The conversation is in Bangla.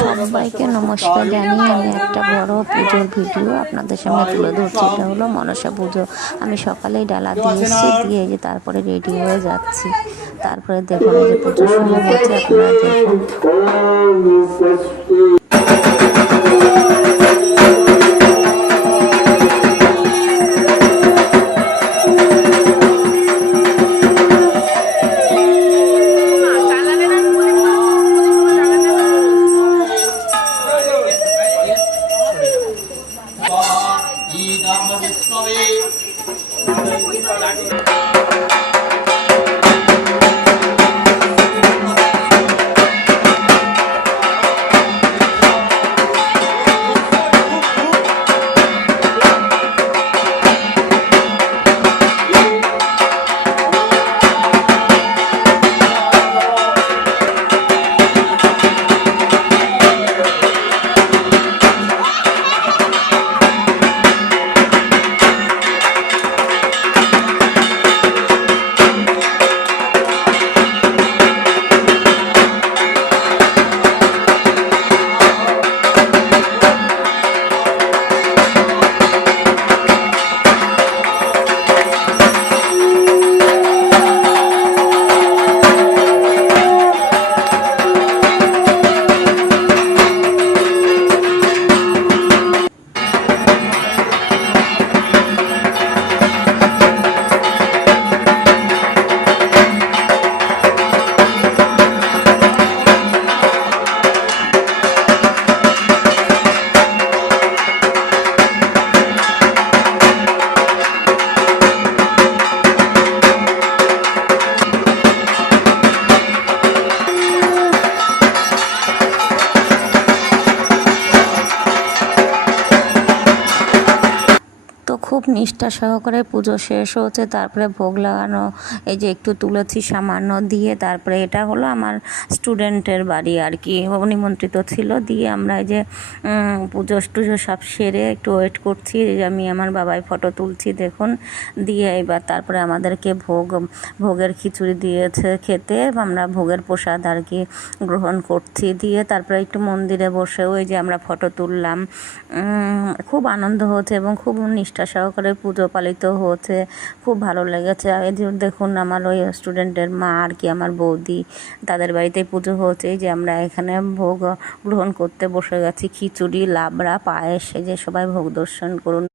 সবাইকে নমস্কার জানিয়ে আমি একটা বড় পুজোর ভিডিও আপনাদের সামনে তুলে ধরছি। এটা হলো মনসা পুজো। আমি সকালেই ডালা দিয়ে এসেছি, দিয়ে যে তারপরে রেডি হয়ে যাচ্ছি। তারপরে দেখুন এই যে পুজো শুরু হচ্ছে, আপনারা দেখুন। তো খুব নিষ্ঠা সহকারে পুজো শেষ হচ্ছে, তারপরে ভোগ লাগানো, এই যে একটু তুলেছি সামান্য দিয়ে। তারপরে এটা হলো আমার স্টুডেন্টের বাড়ি আর কি, নিমন্ত্রিত ছিল। দিয়ে আমরা এই যে পুজো টুজো সব সেরে একটু ওয়েট করছি, আমি আমার বাবাই ফটো তুলছি দেখুন। দিয়ে এবার তারপরে আমাদেরকে ভোগের খিচুড়ি দিয়েছে খেতে, আমরা ভোগের প্রসাদ আর কি গ্রহণ করছি। দিয়ে তারপরে একটু মন্দিরে বসে ওই যে আমরা ফটো তুললাম। খুব আনন্দ হচ্ছে এবং খুব নিষ্ঠা সহকারে পুজো পালিত হচ্ছে, খুব ভালো লেগেছে। এই যে দেখুন আমার ওই স্টুডেন্টের মা আর কি, আমার বৌদি, তাদের বাড়িতে পুজো হচ্ছে। এই যে আমরা এখানে ভোগ গ্রহণ করতে বসে গেছি, খিচুড়ি, লাবড়া, পায়েস, এই যে সবাই ভোগ দর্শন করুন।